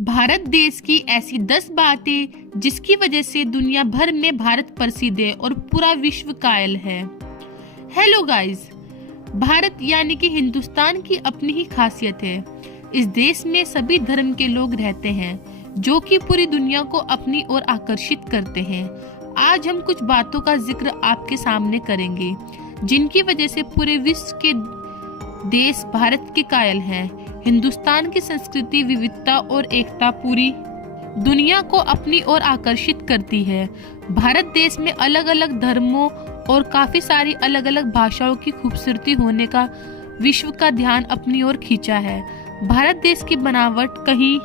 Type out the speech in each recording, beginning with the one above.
भारत देश की ऐसी 10 बातें जिसकी वजह से दुनिया भर में भारत प्रसिद्ध है और पूरा विश्व कायल है। हेलो गाइस, भारत यानी कि हिंदुस्तान की अपनी ही खासियत है। इस देश में सभी धर्म के लोग रहते हैं जो कि पूरी दुनिया को अपनी ओर आकर्षित करते हैं। आज हम कुछ बातों का जिक्र आपके सामने करेंगे जिनकी वजह से पूरे विश्व के देश भारत के कायल हैं। हिंदुस्तान की संस्कृति, विविधता और एकता पूरी दुनिया को अपनी ओर आकर्षित करती है। भारत देश में अलग अलग धर्मों और काफी सारी अलग अलग भाषाओं की खूबसूरती होने का विश्व का ध्यान अपनी ओर खींचा है। भारत देश की बनावट कहीं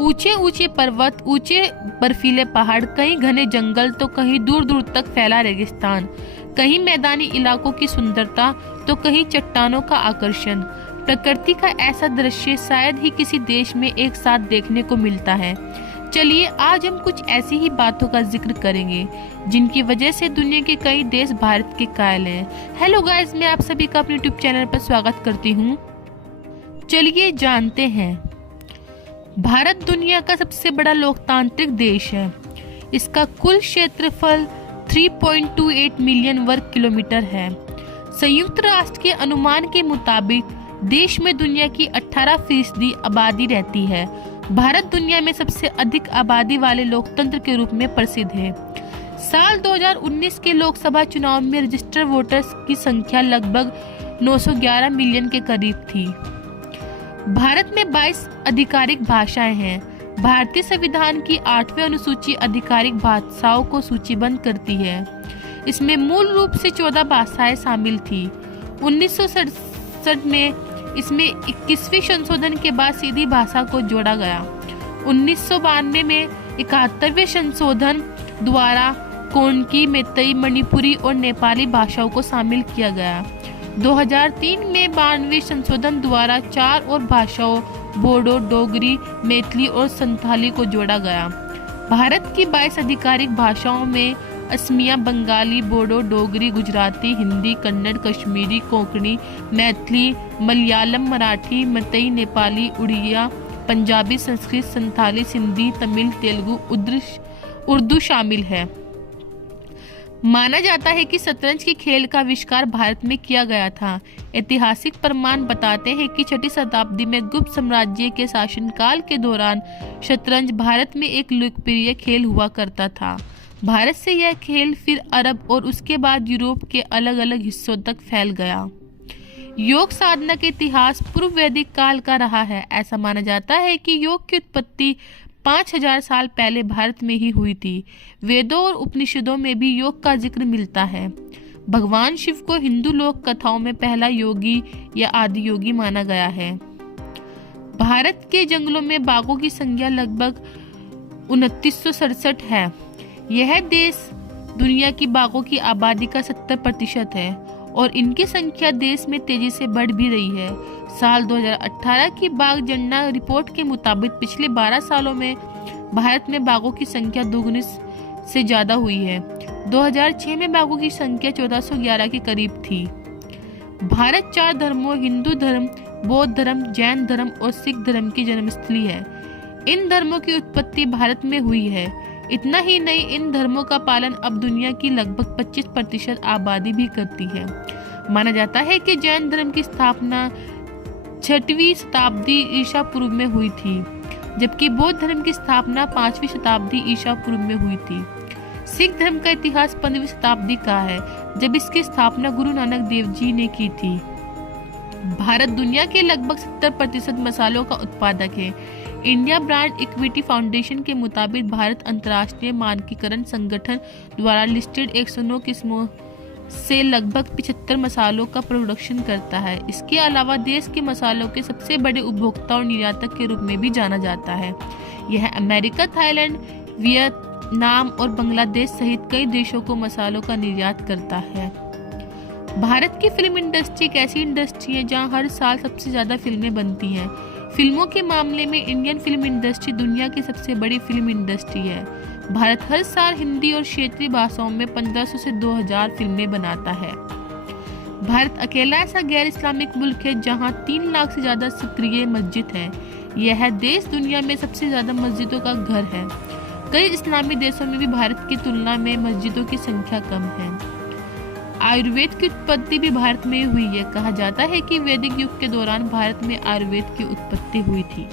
ऊंचे ऊंचे पर्वत, ऊंचे बर्फीले पहाड़, कहीं घने जंगल तो कहीं दूर दूर तक फैला रेगिस्तान, कहीं मैदानी इलाकों की सुंदरता तो कहीं चट्टानों का आकर्षण। प्रकृति का ऐसा दृश्य शायद ही किसी देश में एक साथ देखने को मिलता है। चलिए आज हम कुछ ऐसी ही बातों का जिक्र करेंगे जिनकी वजह से दुनिया के कई देश भारत के कायल हैं। हेलो गाइस, मैं आप सभी का अपने यूट्यूब चैनल पर स्वागत करती हूँ। चलिए जानते हैं। भारत दुनिया का सबसे बड़ा लोकतांत्रिक देश है। इसका कुल क्षेत्रफल 3.28 मिलियन वर्ग किलोमीटर है। संयुक्त राष्ट्र के अनुमान के मुताबिक देश में दुनिया की 18% आबादी रहती है। भारत दुनिया में सबसे अधिक आबादी वाले लोकतंत्र के रूप में प्रसिद्ध है। साल 2019 के लोकसभा चुनाव में रजिस्टर्ड वोटर्स की संख्या लगभग 911 मिलियन के करीब थी। भारत में 22 आधिकारिक भाषाएं हैं। भारतीय संविधान की 8वीं अनुसूची आधिकारिक भाषाओं को सूचीबद्ध करती है। इसमें मूल रूप से 14 भाषाएं शामिल थी। 1967 में इसमें 21वें संशोधन के बाद सीधी भाषा को जोड़ा गया। 1992 में 71वें संशोधन द्वारा कोंकणी, मैतेई, मणिपुरी और नेपाली भाषाओं को शामिल किया गया। 2003 में 92वें संशोधन द्वारा 4 और भाषाओं बोडो, डोगरी, मैथिली और संथाली को जोड़ा गया। भारत की 22 आधिकारिक भाषाओं में असमिया, बंगाली, बोडो, डोगरी, गुजराती, हिंदी, कन्नड़, कश्मीरी, कोंकणी, मैथिली, मलयालम, मराठी, मतई, नेपाली, उड़िया, पंजाबी, संस्कृत, संथाली, सिंधी, तमिल, तेलुगु, उर्दू शामिल है। माना जाता है कि शतरंज के खेल का आविष्कार भारत में किया गया था। ऐतिहासिक प्रमाण बताते हैं कि 6वीं शताब्दी में गुप्त साम्राज्य के शासनकाल के दौरान शतरंज भारत में एक लोकप्रिय खेल हुआ करता था। भारत से यह खेल फिर अरब और उसके बाद यूरोप के अलग अलग हिस्सों तक फैल गया। योग साधना के इतिहास पूर्व वैदिक काल का रहा है। ऐसा माना जाता है कि योग की उत्पत्ति 5000 साल पहले भारत में ही हुई थी। वेदों और उपनिषदों में भी योग का जिक्र मिलता है। भगवान शिव को हिंदू लोक कथाओं में पहला योगी या आदि योगी माना गया है। भारत के जंगलों में बाघों की संख्या लगभग 2967 है। यह देश दुनिया की बाघों की आबादी का 70% है और इनकी संख्या देश में तेजी से बढ़ भी रही है। साल 2018 की बाघ जनगणना रिपोर्ट के मुताबिक पिछले 12 सालों में भारत में बाघों की संख्या दोगुनी से ज्यादा हुई है। 2006 में बाघों की संख्या 1411 के करीब थी। भारत 4 धर्मों हिंदू धर्म, बौद्ध धर्म, जैन धर्म और सिख धर्म की जन्मस्थली है। इन धर्मों की उत्पत्ति भारत में हुई है। इतना ही नहीं, इन धर्मों का पालन अब दुनिया की लगभग 25% आबादी भी करती है। माना जाता है कि जैन धर्म की स्थापना 6वीं शताब्दी ईसा पूर्व में हुई थी, जबकि बौद्ध धर्म की स्थापना 5वीं शताब्दी ईसा पूर्व में हुई थी। सिख धर्म का इतिहास 15वीं शताब्दी का है, जब इसकी स्थापना गुरु नानक देव जी ने की थी। भारत दुनिया के लगभग 70% मसालों का उत्पादक है। इंडिया ब्रांड इक्विटी फाउंडेशन के मुताबिक भारत अंतर्राष्ट्रीय मानकीकरण संगठन द्वारा लिस्टेड 109 किस्मों से लगभग 75 मसालों का प्रोडक्शन करता है। इसके अलावा देश के मसालों के सबसे बड़े उपभोक्ता और निर्यातक के रूप में भी जाना जाता है। यह अमेरिका, थाईलैंड, वियतनाम और बांग्लादेश सहित कई देशों को मसालों का निर्यात करता है। भारत की फिल्म इंडस्ट्री एक ऐसी इंडस्ट्री है जहां हर साल सबसे ज्यादा फिल्में बनती हैं। फिल्मों के मामले में इंडियन फिल्म इंडस्ट्री दुनिया की सबसे बड़ी फिल्म इंडस्ट्री है। भारत हर साल हिंदी और क्षेत्रीय भाषाओं में 1500 से 2000 फिल्में बनाता है। भारत अकेला ऐसा गैर इस्लामिक मुल्क है जहां 3 लाख से ज्यादा सक्रिय मस्जिद हैं। यह देश दुनिया में सबसे ज्यादा मस्जिदों का घर है। कई इस्लामी देशों में भी भारत की तुलना में मस्जिदों की संख्या कम है। आयुर्वेद की उत्पत्ति भी भारत में हुई है। कहा जाता है कि वैदिक युग के दौरान भारत में आयुर्वेद की उत्पत्ति हुई थी।